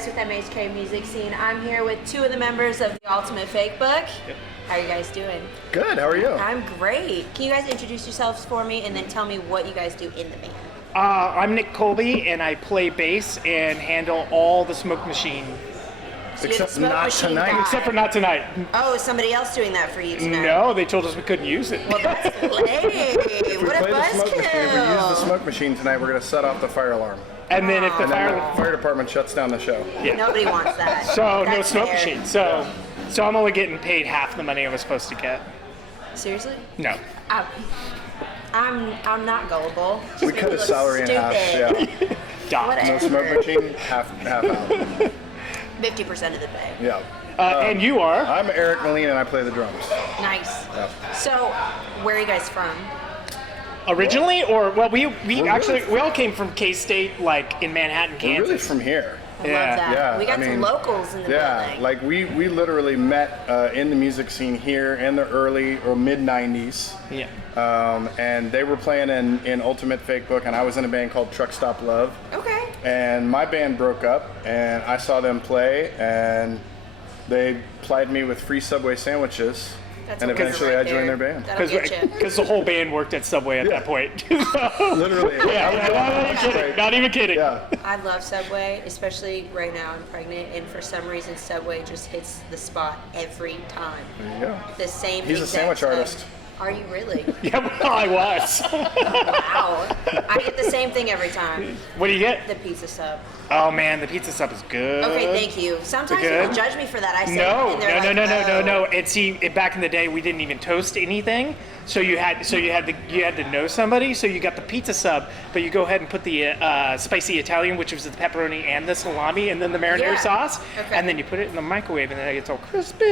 Krys with MHK Music Scene. I'm here with two of the members of the Ultimate Fakebook. Yep. How are you guys doing? Good, how are you? I'm great. Can you guys introduce yourselves for me and then tell me what you guys do in the band? I'm Nick Colby, and I play bass and handle all the smoke machine. So Except not tonight. guy. Except for not tonight. Oh, is somebody else doing that for you tonight? No, they told us we couldn't use it. Well, that's lame. If we What a play the smoke machine, if we use the buzzkill. smoke machine tonight, we're going to set off the fire alarm. And then if the And then fire... the fire department shuts down the show. Yeah. Nobody wants that. So no That's smoke fair. machine. So I'm only getting paid half the money I was supposed to get. Seriously? No. I'm not gullible. Just We make cut me his look salary in half. stupid. Yeah. Dot. Whatever. No smoke machine, half out. 50% of the pay. Yeah. And you are? I'm Eric Moline and I play the drums. Nice. Yeah. So, where are you guys from? Originally, or well, we actually really- we all came from K-State, like in Manhattan, We're Kansas. really from here. I Yeah. love that. Yeah, We got I some mean, locals in the Yeah, building. like we literally met in the music scene here in the early or mid 90s. Yeah. And they were playing in Ultimate Fakebook, and I was in a band called Truck Stop Love. Okay. And my band broke up, and I saw them play, and they plied me with free Subway sandwiches. That's And a winner eventually right I joined there. their band. That'll get you. Because the whole band worked at Subway at Yeah. that point. Literally. Not even kidding. Not even kidding. Yeah. I love Subway, especially right now I'm pregnant, and for some reason Subway just hits the spot every time. There you go. The same He's a exact sandwich time. artist. Are you really? Yeah, well, I was. Wow. I get the same thing every time. What do you get? The pizza sub. Oh man, the pizza sub is good. Okay, thank you. Sometimes Good. people judge me for that. I say No, and they're like, no. "Oh." And see, back in the day, we didn't even toast anything. So you had to know somebody. So you got the pizza sub, but you go ahead and put the spicy Italian, which was the pepperoni and the salami, and then the marinara Yeah. sauce, Okay. and then you put it in the microwave, and then it gets all crispy.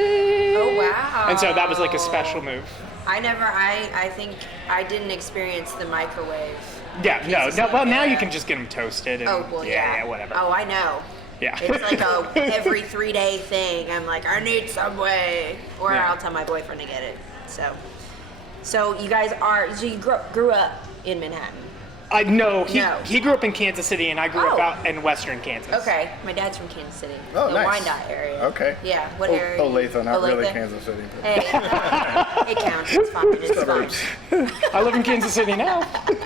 Oh, wow. And so that was like a special move. I think I didn't experience the microwave. Yeah, no. sub, Well, now yeah. you can just get them toasted. And, Oh, well, yeah. whatever. Oh, I know. Yeah. It's like a every 3-day thing. I'm like, I need Subway, or Yeah. I'll tell my boyfriend to get it. So you guys so you grew up in Manhattan. No, No. he grew up in Kansas City, and I grew up Oh. out in western Kansas. Okay, my dad's from Kansas City, Oh, the nice. Wyandotte area. Okay. Yeah, what area? Olathe, not really Olathe? Kansas City. But Hey, it counts. It's fine. It's Suburbs. fine. I live in Kansas City now.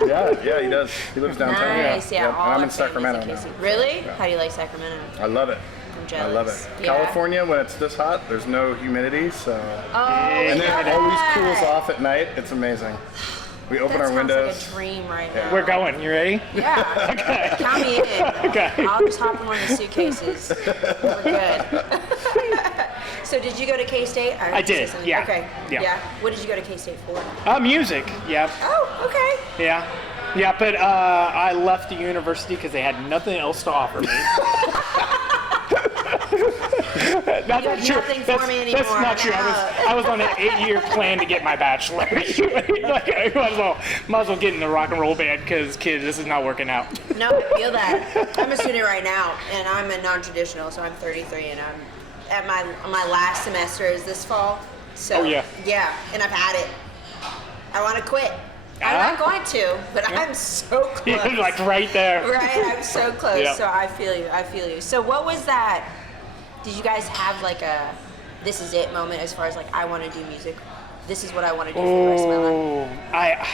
Yeah, he does. He lives downtown. Nice. Yeah, Yep, all and I'm our in family's Sacramento in now. KC. Really? How do you like Sacramento? I love it. I'm I jealous. love it. Yeah. California, when it's this hot, there's no humidity, so. Oh, And we then love it always that. cools off at night. It's amazing. We open That our sounds windows. like a dream right now. We're going. You ready? Yeah. Okay. Count me in. Okay. I'll just hop in one of the suitcases. We're good. So did you go to K-State? I did, yeah. Okay. Yeah. What did you go to K-State for? Music. Yeah. Oh, okay. Yeah. Yeah, but I left the university because they had nothing else to offer me. That's You have not true. nothing for me anymore. That's not true. I was on an 8-year plan to get my bachelor's. Like, I might as well get in the rock and roll band because, kid, this is not working out. No, I feel that. I'm a student right now, and I'm a non-traditional, so I'm 33, and I'm at my last semester is this fall. So Oh, yeah. Yeah, and I've had it. I want to quit. I'm not going to, but I'm so close. You're like right there. Right, I'm so close. Yeah. So I feel you. So what was that? Did you guys have like a this is it moment as far as like I want to do music? This is what I want to do for the rest of my life.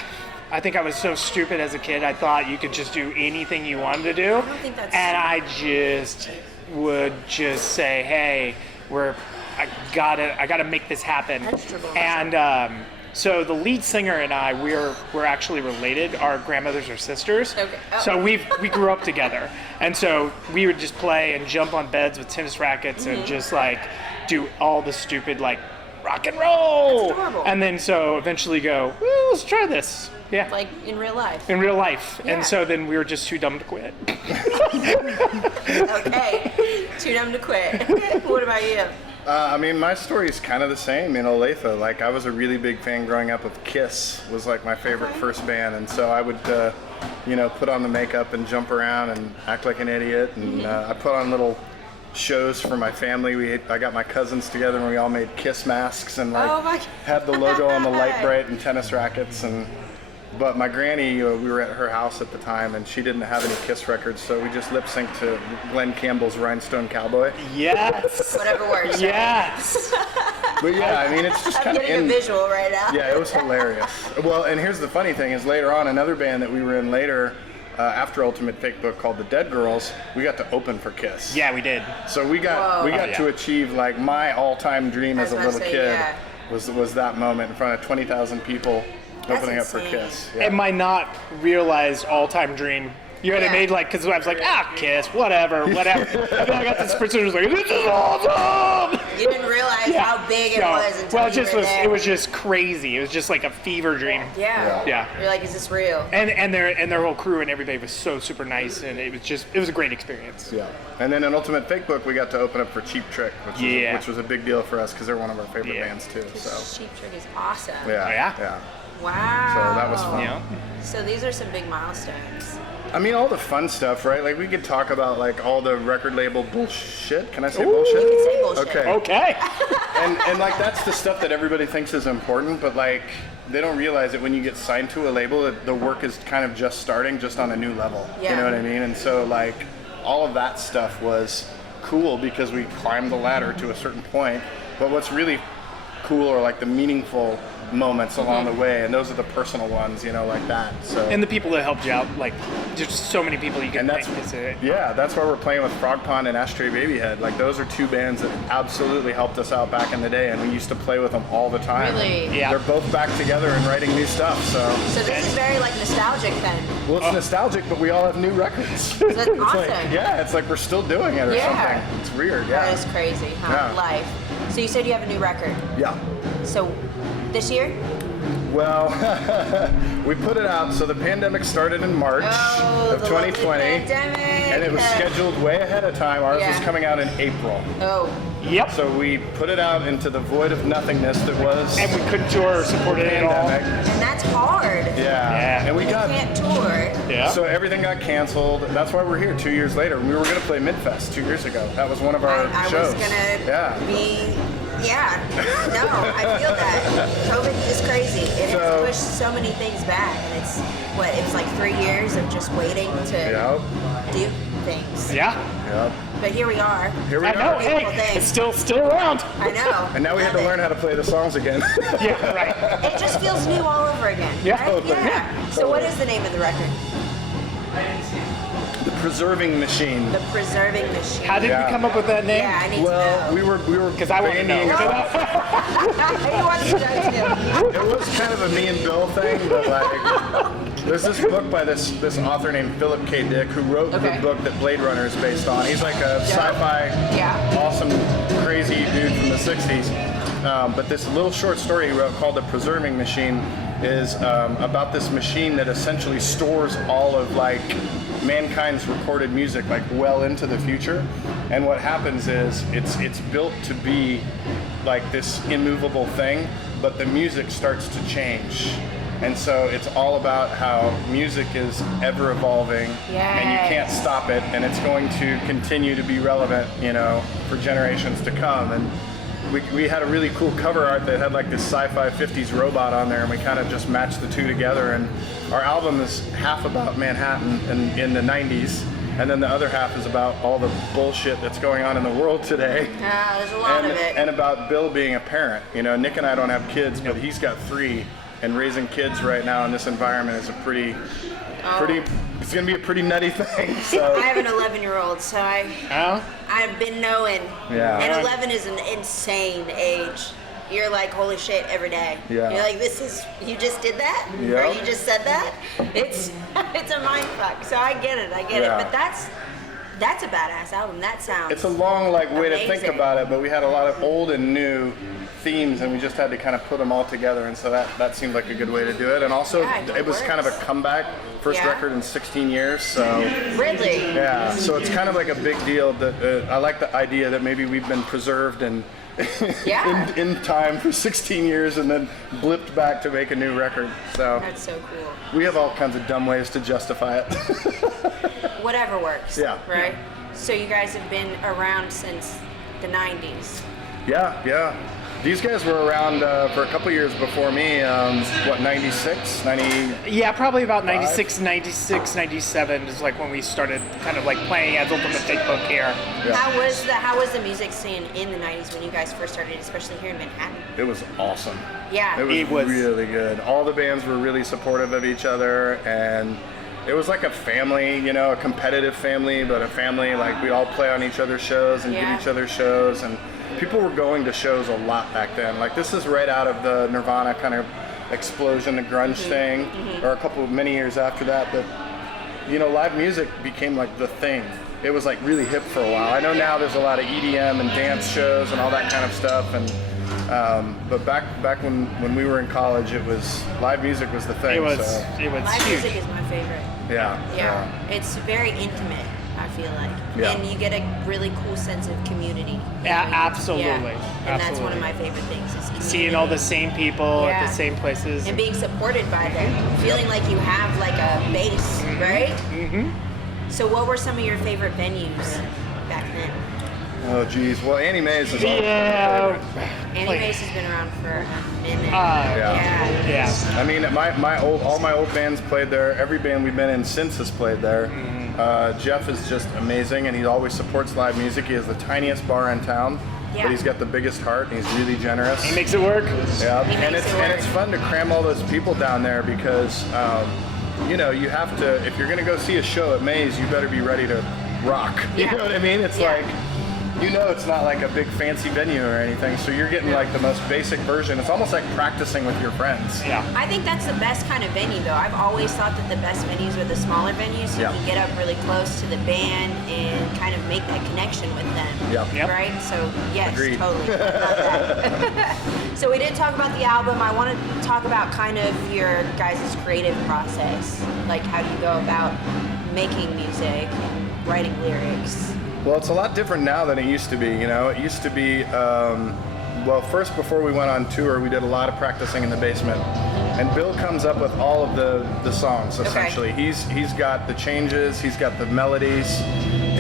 I think I was so stupid as a kid. I thought you could just do anything you wanted to do. I don't think that's And I just would just say, hey, I gotta make this happen. Vegetable. And so the lead singer and I, we're actually related. Our grandmothers are sisters. Okay. Oh. So we grew up together, and so we would just play and jump on beds with tennis rackets and just like do all the stupid like rock and roll. That's adorable. And then so eventually go, well, let's try this. Yeah. Like in real life. In real life. Yeah. And so then we were just too dumb to quit. Okay. Too dumb to quit. What about you? I mean, my story is kind of the same in Olathe. Like, I was a really big fan growing up of Kiss, was like my favorite first band. And so I would, put on the makeup and jump around and act like an idiot. And I put on little shows for my family. I got my cousins together and we all made Kiss masks and Oh my had the logo on the light bright and tennis rackets. And But my granny, we were at her house at the time, and she didn't have any Kiss records, so we just lip synced to Glenn Campbell's Rhinestone Cowboy. Yes. Whatever works. Yes. But yeah, I mean, it's just I'm kind of getting a visual right now. Yeah, it was hilarious. Well, and here's the funny thing is later on, another band that we were in later, after Ultimate Fakebook called the Dead Girls, we got to open for Kiss. Yeah, we did. So we got to achieve like my all-time dream as a little kid was that moment in front of 20,000 people opening up for Kiss. Yeah. And my not realized all-time dream. You had it made like, because I was like, Kiss, whatever. And then I got this person who was like, this is awesome! You didn't realize how big it was until it was just crazy. It was just like a fever dream. Yeah. You're like, is this real? And their whole crew and everybody was so super nice, and it was a great experience. Yeah. And then in Ultimate Fakebook, we got to open up for Cheap Trick, which was a big deal for us because they're one of our favorite bands too. So Cheap Trick is awesome. Yeah. Wow. So that was fun. Yeah. So these are some big milestones. I mean, all the fun stuff, right? Like, we could talk about, like, all the record label bullshit. Can I say bullshit? You can say bullshit. Okay. And, like, that's the stuff that everybody thinks is important, but, like, they don't realize that when you get signed to a label, that the work is kind of just starting, just on a new level. Yeah. You know what I mean? And so, like, all of that stuff was cool because we climbed the ladder to a certain point. But what's really cool or, like, the meaningful moments along the way, and those are the personal ones, you know, like that. So And the people that helped you out, like, there's so many people you can and that's thank. that's why we're playing with Frog Pond and Ashtray Babyhead. Like, those are two bands that absolutely helped us out back in the day, and we used to play with them all the time. Really? Yeah. They're both back together and writing new stuff. So this is very like nostalgic then. well, it's nostalgic, but we all have new records. That's It's awesome. like, it's like we're still doing it or something. It's weird. That is crazy, huh? Yeah. Life. So you said you have a new record. Yeah. So this year? Well, we put it out. So the pandemic started in March of 2020, and it was scheduled way ahead of time. Ours was coming out in April. Oh. Yep. So we put it out into the void of nothingness that was. And we couldn't tour or support it at all. And that's hard. Yeah. And we got. Can't tour. Yeah. So everything got canceled. That's why we're here 2 years later. We were going to play MidFest 2 years ago. That was one of our shows. I was gonna be. Yeah. No, I feel that. COVID is crazy. It has pushed so many things back, and it's it was like 3 years of just waiting to do things. Yeah. Yep. But here we are. Here we I know. are. Hey, it's still around. I know. And now we had to learn how to play the songs again. Yeah. Right. It just feels new all over again. Yeah. Right? Yeah. So what is the name of the record? The Preserving Machine. The Preserving Machine. How did we come up with that name? Yeah, I need Well, to we were Because I want to know. He wants to know too. It was kind of a me and Bill thing, but like, there's this book by this author named Philip K. Dick who wrote the book that Blade Runner is based on. He's like a sci-fi, awesome, crazy dude from the 60s. But this little short story he wrote called The Preserving Machine is about this machine that essentially stores all of like mankind's recorded music like well into the future. And what happens is it's built to be like this immovable thing, but the music starts to change. And so it's all about how music is ever evolving and you can't stop it, and it's going to continue to be relevant, you know, for generations to come. And we had a really cool cover art that had like this sci-fi 50s robot on there, and we kind of just matched the two together. And our album is half about Manhattan in the 90s, and then the other half is about all the bullshit that's going on in the world today. There's a lot of it. And about Bill being a parent. You know, Nick and I don't have kids, but he's got 3. And raising kids right now in this environment is it's gonna be a pretty nutty thing. So I have an 11-year-old, so I've been knowing. Yeah. And 11 is an insane age. You're like, holy shit, every day. Yeah. You're like, you just did that? Yeah. Or you just said that? It's a mind fuck. So I get it. But that's a badass album. That sounds it's a long way amazing. to think about it, but we had a lot of old and new themes, and we just had to kind of put them all together, and so that seemed like a good way to do it. And also it was kind of a comeback, first record in 16 years, so really so it's kind of like a big deal that I like the idea that maybe we've been preserved and in time for 16 years and then blipped back to make a new record. So that's so cool. We have all kinds of dumb ways to justify it. Whatever works. Yeah. Right? So you guys have been around since the 90s. Yeah. These guys were around for a couple years before me. 96, 90? Yeah, probably about 96, 97 is like when we started kind of like playing as Ultimate Fakebook here. Yeah. How was the music scene in the 90s when you guys first started, especially here in Manhattan? It was awesome. Yeah. It was really good. All the bands were really supportive of each other, and it was like a family, a competitive family, but a family, like we'd all play on each other's shows and give each other shows, and people were going to shows a lot back then. Like this is right out of the Nirvana kind of explosion, the grunge thing, or many years after that, but live music became like the thing. It was like really hip for a while. I know now there's a lot of EDM and dance shows and all that kind of stuff, and but back when we were in college, it was live music was the thing. It was live huge. music is my favorite. Yeah. It's very intimate, I feel like. Yeah. And you get a really cool sense of community. Yeah, absolutely. Yeah. And that's one of my favorite things is community. Seeing all the same people at the same places. And being supported by them. Feeling like you have like a base, right? Mm-hmm. So what were some of your favorite venues back then? Oh geez, well Annie Mae's is always Yeah. Annie Mae's has been around for a minute. Yeah. I mean, all my old bands played there. Every band we've been in since has played there. Jeff is just amazing, and he always supports live music. He has the tiniest bar in town, but he's got the biggest heart, and he's really generous. He makes it work. Yeah, and it's fun to cram all those people down there because you have to. If you're gonna go see a show at Mae's, you better be ready to rock. You know what I mean? It's like. It's not like a big fancy venue or anything, so you're getting like the most basic version. It's almost like practicing with your friends. Yeah. I think that's the best kind of venue, though. I've always thought that the best venues are the smaller venues, so you can get up really close to the band and kind of make that connection with them. Yep. Right? So, yes, Agreed. totally. I love that. So we did talk about the album. I want to talk about kind of your guys' creative process. Like, how do you go about making music and writing lyrics? Well, it's a lot different now than it used to be. It used to be, first before we went on tour, we did a lot of practicing in the basement. And Bill comes up with all of the songs, essentially. Okay. He's got the changes, he's got the melodies.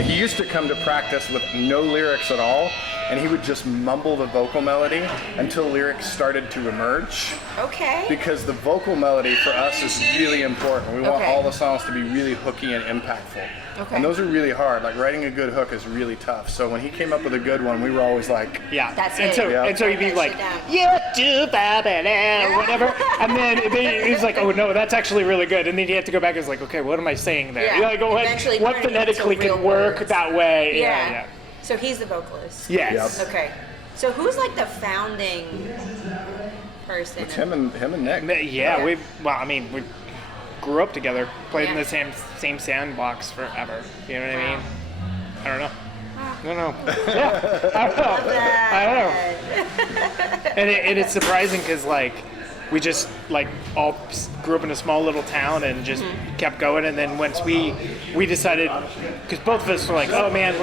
He used to come to practice with no lyrics at all, and he would just mumble the vocal melody until lyrics started to emerge. Okay. Because the vocal melody for us is really important. We want all the songs to be really hooky and impactful. Okay. And those are really hard. Like writing a good hook is really tough. So when he came up with a good one, we were always like, that's and it. So he'd be like, or whatever. And then he's like, oh no, that's actually really good. And then you have to go back and it's like, okay, what am I saying there? Yeah. Like, Eventually what turning it phonetically into real could work words. that way? Yeah. So he's the vocalist. Yes. Yep. Okay. So who's like the founding person? it's him and Nick. Yeah, we grew up together, played in the same sandbox forever. You know what I mean? I don't know. Yeah, I don't know. And it's surprising because like we just like all grew up in a small little town and just kept going. And then once we decided, because both of us were like, oh man,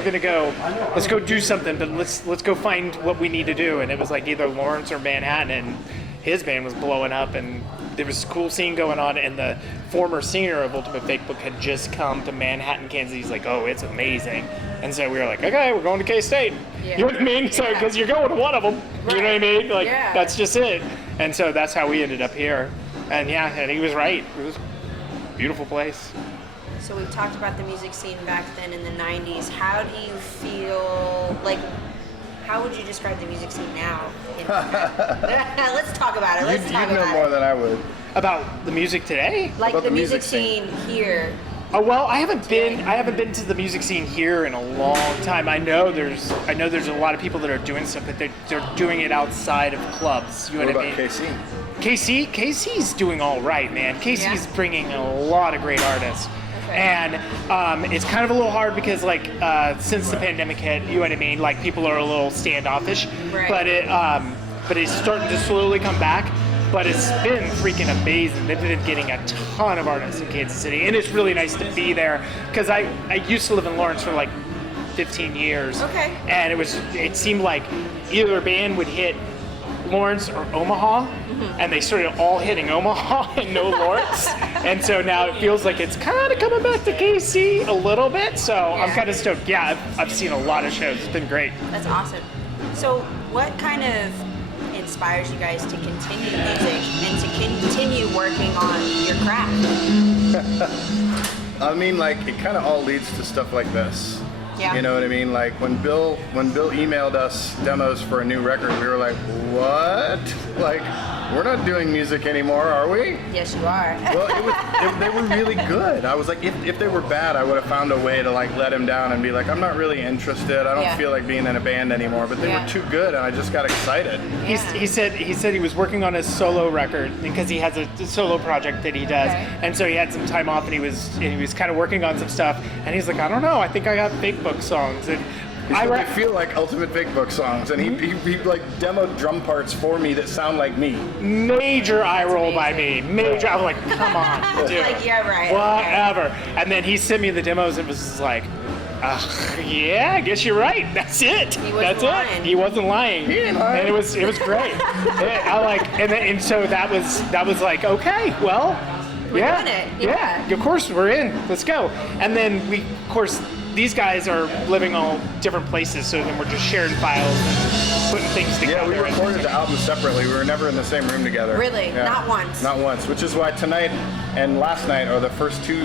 let's go do something, but let's go find what we need to do. And it was like either Lawrence or Manhattan, and his band was blowing up, and there was a cool scene going on, and the former singer of Ultimate Fakebook had just come to Manhattan, Kansas. He's like, oh, it's amazing. And so we were like, okay, we're going to K-State. You know what I mean? So, because you're going to one of them. You know what I mean? Like, that's just it. And so that's how we ended up here. And and he was right. It was a beautiful place. So we talked about the music scene back then in the 90s. How do you feel, like, how would you describe the music scene now? Let's talk about it. You know more than I would. About the music today? Like about the music scene here. Oh well, I haven't been to the music scene here in a long time. I know there's a lot of people that are doing stuff, but they're doing it outside of clubs. You know what I mean? KC? KC's doing all right, man. KC's bringing a lot of great artists. And it's kind of a little hard because, like, since the pandemic hit, you know what I mean? Like, people are a little standoffish. Right. But it's starting to slowly come back. But it's been freaking amazing. They've been getting a ton of artists in Kansas City, and it's really nice to be there because I used to live in Lawrence for like 15 years. Okay. And it seemed like either band would hit Lawrence or Omaha, and they started all hitting Omaha and no Lawrence. And so now it feels like it's kind of coming back to KC a little bit. So I'm kind of stoked. Yeah, I've seen a lot of shows. It's been great. That's awesome. So what kind of inspires you guys to continue music and to continue working on your craft? I mean, like, it kind of all leads to stuff like this. Yeah. You know what I mean? Like when Bill emailed us demos for a new record, we were like, what? Like, we're not doing music anymore, are we? Yes, you are. Well, they were really good. I was like, if they were bad, I would have found a way to like let him down and be like, I'm not really interested. I don't feel like being in a band anymore. But they were too good, and I just got excited. He said he was working on his solo record because he has a solo project that he does, and so he had some time off, and he was kind of working on some stuff, and he's like, I don't know, I think I got Fakebook songs, and I feel like ultimate Fakebook songs, and he like demoed drum parts for me that sound like me. Major eye roll by me. Major. I was like, come on, dude. Like, yeah, right. Whatever. Okay. And then he sent me the demos. And it was like, yeah, I guess you're right. That's it. That's lying. it. He wasn't lying. He didn't lie. And it was great. And so that was like, okay, well, we're doing it. Yeah. Of course, we're in. Let's go. And then of course. These guys are living all different places, so then we're just sharing files and putting things together. Yeah, we recorded the album separately. We were never in the same room together. Really? Yeah. Not once? Not once, which is why tonight and last night are the first 2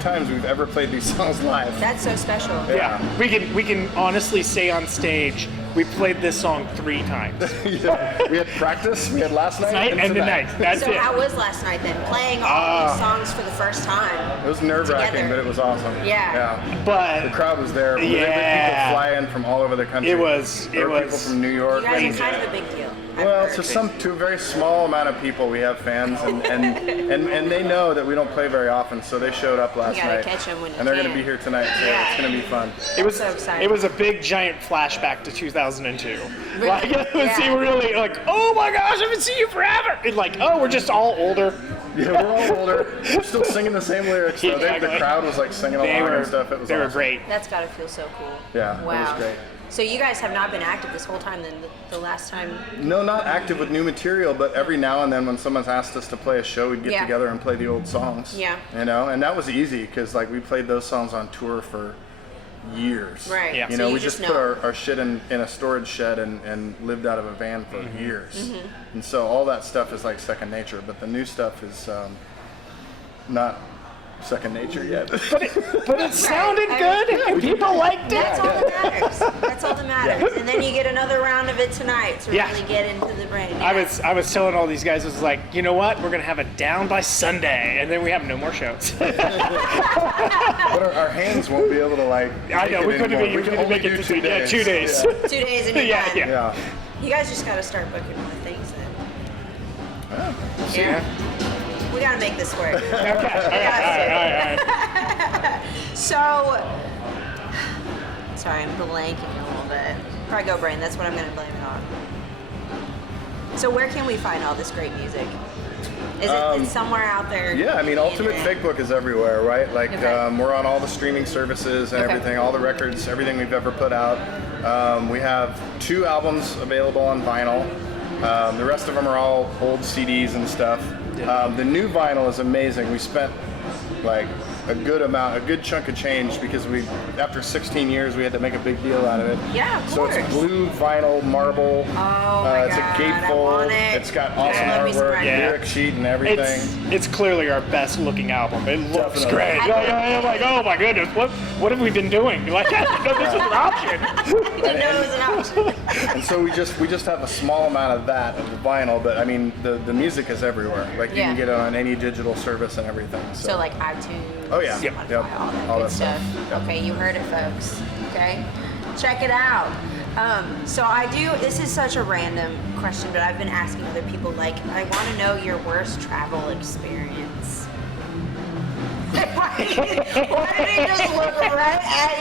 times we've ever played these songs live. That's so special. Yeah. We can honestly say on stage, we played this song 3 times. Yeah. We had practice, we had last night and tonight. That's so it. how was last night then? Playing all these songs for the first time. It was nerve-wracking, but it was awesome. Yeah. But the crowd was there. There were people fly in from all over the country. There were You people from New York. guys are kind of a big deal. Well, to a very small amount of people, we have fans, and they know that we don't play very often, so they showed up last night. Catch them when you and they're can. going to be here tonight too. Yeah. It's going to be fun. It was so exciting. It was a big giant flashback to 2002. Really? Like it was really like, oh my gosh, I haven't seen you forever. And like, oh, we're just all older. Yeah, we're all older. We're still singing the same lyrics though. Exactly. The crowd was like singing along and stuff. It was They were awesome. great. That's got to feel so cool. Yeah, wow. it was great. So you guys have not been active this whole time then, the last time? No, not active with new material, but every now and then when someone's asked us to play a show, we'd get together and play the old songs. Yeah. You know, and that was easy because like we played those songs on tour for years. Right. Yeah. You So know, you we just put our shit in a storage shed and lived out of a van for years. Mm-hmm. And so all that stuff is like second nature, but the new stuff is not second nature yet. But it sounded good, and people liked it. That's all that matters. That's all that matters. And then you get another round of it tonight to really get into the brain. Yeah. I was telling all these guys, I was like, you know what? We're gonna have it down by Sunday, and then we have no more shows. But our hands won't be able to like. I know, we couldn't anymore. make it do 2 days. Yeah, 2 days. Yeah. 2 days and you're done. Yeah. You guys just got to start booking more things then. Yeah. We got to make this work. Okay. All right. So, sorry, I'm blanking a little bit. Probably go brain. That's what I'm going to blame it on. So where can we find all this great music? Is it somewhere out there? Yeah, I mean, Ultimate Fakebook is everywhere, right? Like, we're on all the streaming services and everything, all the records, everything we've ever put out. We have 2 albums available on vinyl. The rest of them are all old CDs and stuff. The new vinyl is amazing. We spent like a good chunk of change because after 16 years we had to make a big deal out of it. Yeah, of so course. it's blue vinyl marble. Oh my it's God, a gatefold. I want it. It's got awesome Yeah. artwork, lyric sheet, and everything. It's clearly our best looking album. It looks Definitely. great. I'm like, oh my goodness, what have we been doing? Like, I didn't know this was an option. I didn't know it was an option. And so we just have a small amount of that of the vinyl, but I mean the music is everywhere. Like you can get it on any digital service and everything. So like iTunes. Oh yeah. Spotify, Yep. all that good that stuff. Yep. Okay, you heard it, folks. Okay, check it out. So this is such a random question, but I've been asking other people, like, I want to know your worst travel experience. Why did he just look right at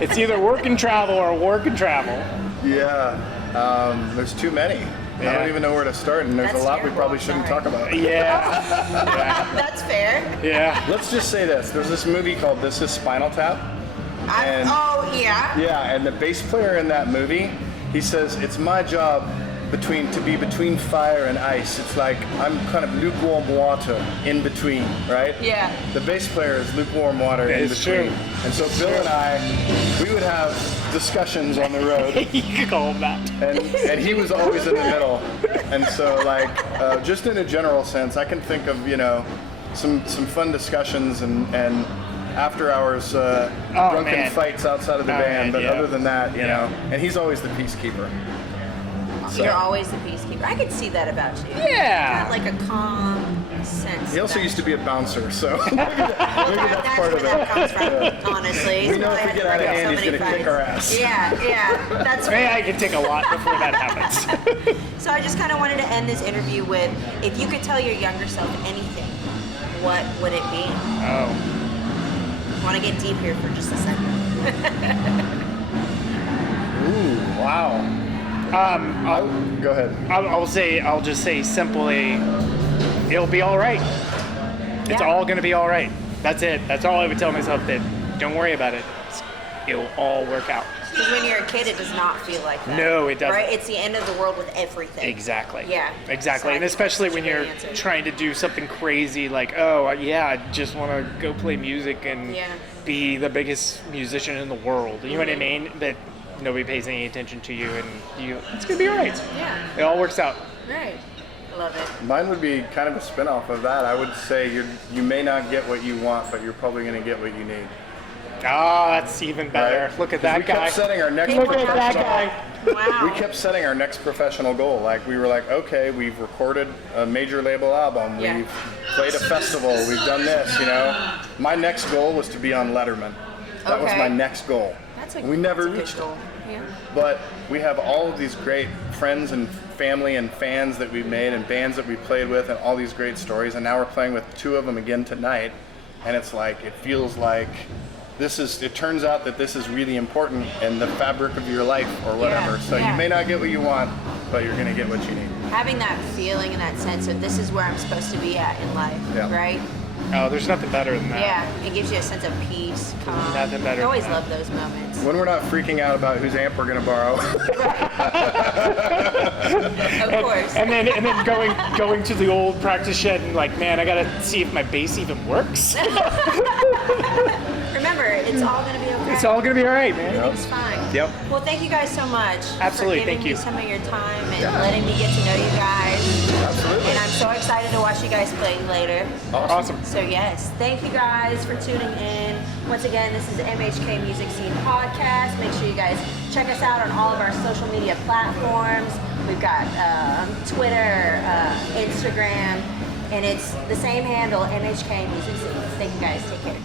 you? It's either work and travel or work and travel. Yeah. There's too many. I don't even know where to start, and there's That's a lot terrible, we probably I'm shouldn't sorry. talk about. Yeah. That's fair. Yeah. Let's just say this. There's this movie called This Is Spinal Tap. And Oh, yeah? yeah, and the bass player in that movie, he says, it's my job between fire and ice. It's like I'm kind of lukewarm water in between, right? Yeah. The bass player is lukewarm water in between. True. And so Bill and I, we would have discussions on the road. You could call him that. And he was always in the middle. And so like, just in a general sense, I can think of, some fun discussions and after hours drunken fights outside of the band. But other than that, you know, and he's always the peacekeeper. So. You're always the peacekeeper. I could see that about you. Yeah. Got like a calm sense. He also used to be a bouncer, so maybe That's part where of that it. comes from, honestly. We know if we get out of hand, he's going to kick our ass. Yeah, that's Maybe right. I can take a lot before that happens. So I just kind of wanted to end this interview with, if you could tell your younger self anything, what would it be? Oh. I want to get deep here for just a second. Ooh, wow. Go ahead. I'll just say simply, it'll be all right. It's all gonna be all right. That's it. That's all I would tell myself. That don't worry about it. It'll all work out. Because when you're a kid, it does not feel like that. No, it doesn't. Right? It's the end of the world with everything. Exactly. Yeah. Exactly. So And especially when you're answer. trying to do something crazy like, oh yeah, I just want to go play music and be the biggest musician in the world. You know what I mean? That nobody pays any attention to you, and it's gonna be all right. Yeah. It all works out. Right. I love it. Mine would be kind of a spin-off of that. I would say you may not get what you want, but you're probably going to get what you need. Ah, that's even better. Right? Look at 'Cause that we kept guy. setting our next Look at that professional- guy. Wow. We kept setting our next professional goal. Like we were like, okay, we've recorded a major label album. Yeah. We've played a festival. We've done this. My next goal was to be on Letterman. That was Okay. my next goal. We never reached it. goal. Yeah. But we have all of these great friends and family and fans that we've made and bands that we played with and all these great stories. And now we're playing with 2 of them again tonight. And it's like, it feels like it turns out that this is really important in the fabric of your life or whatever. So you may not get what you want, but you're going to get what you need. Having that feeling and that sense of this is where I'm supposed to be at in life, right? Oh, there's nothing better than that. Yeah, it gives you a sense of peace, calm. Nothing better I always than that. love those moments. When we're not freaking out about whose amp we're going to borrow. Of course. And then going to the old practice shed and like, man, I gotta see if my bass even works. Remember, it's all going to be okay. It's all gonna be all right, man. Everything's fine. Yep. Well, thank you guys so much Absolutely, for giving thank you. me some of your time and letting me get to know you guys. Absolutely. And I'm so excited to watch you guys play later. Awesome. So yes, thank you guys for tuning in. Once again, this is the MHK Music Scene Podcast. Make sure you guys check us out on all of our social media platforms. We've got Twitter, Instagram, and it's the same handle, MHK Music Scene. Thank you guys. Take care.